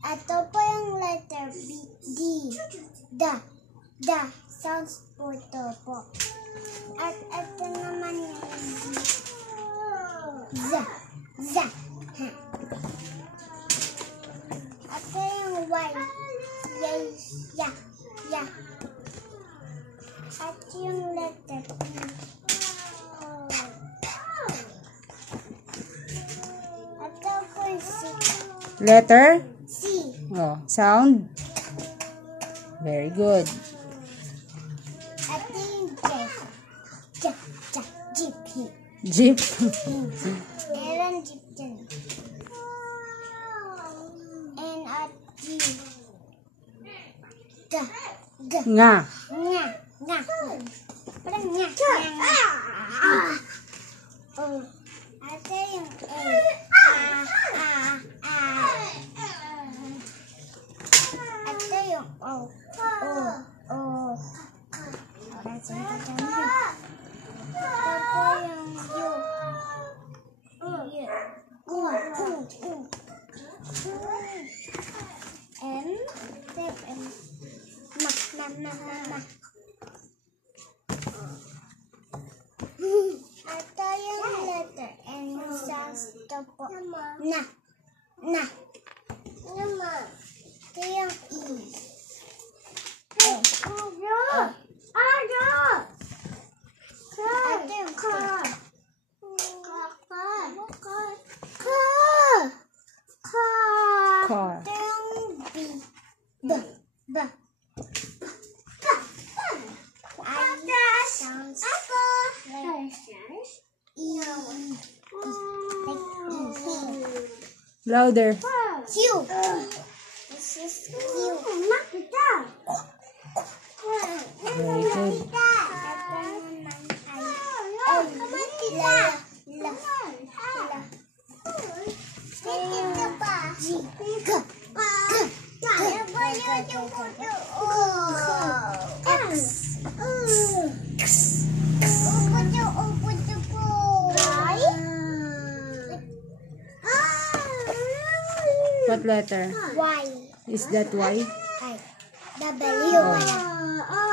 Ito po yung letter B, D. Da. Sounds po ito po. At ito naman yung Z. Ito yung Y. Ya. At yung letter P. Ito po yung C. Letter? C. Oh, sound? Very good. Ito yung J. Jeep. Meron jeep dyan. And at G. Nga. Parang nga. Oh. Ito yung A. Ito yung O. Parang sinasabi mo. Ito po yung U. M. Ma. Ito yung letter N. Sounds ito po. Na. Ito yung E. Ito yung K. Car. Ito yung B. B. I sounds like E. Louder. Q. This is Q. Very good. What letter? Y. Is that Y? W.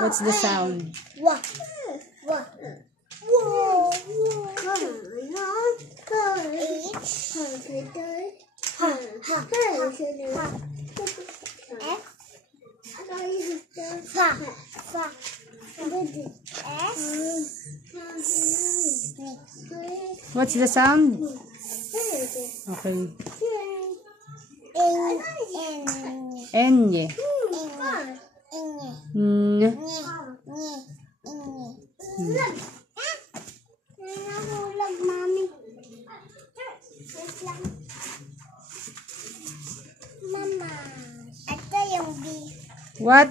What's the sound? Wa. What's the sound? Okay. N. N. Nahulog, mami. Mama. Ito yung B. What?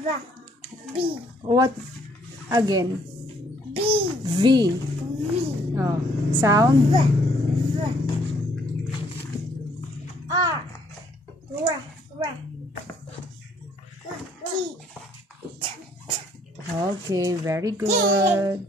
B. What? Again. B. V. V. Oh. Sound? V. R. T. Okay, very good.